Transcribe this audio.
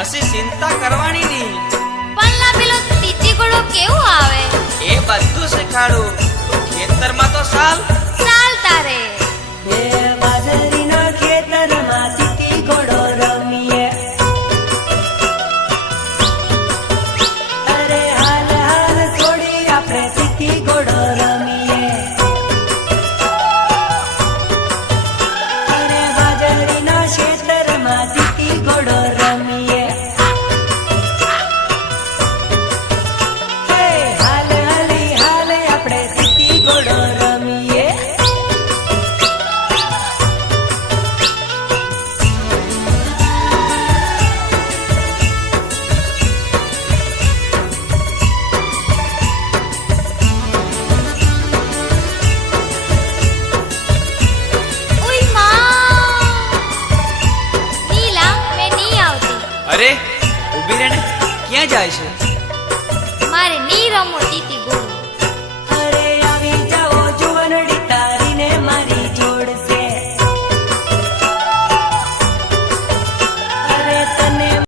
પછી ચિંતા કરવાની નહીં. પણ લા પેલો તીતી ઘોડો કેવું આવે? એ બધું શીખાડું. તું ખેતરમાં તો ચાલ. ચાલ તારે. એ બાજરીના ખેતરમાં તીતી ઘોડો રમીએ. અરે હાલ હાલ થોડી આપણે તીતી ઘોડો રમીએ. અરે બાજરીના ખેતરમાં તીતી ઘોડો રમીએ. હે હાલ હાલી હાલ આપણે તીતી ઘોડો રમીએ. ઉઈ માં. નીલા મેં નહીં આવતી. અરે ઊભી રહે ને, ક્યાં જાય છે? મારે નહીં રમવું તીતી ઘોડો.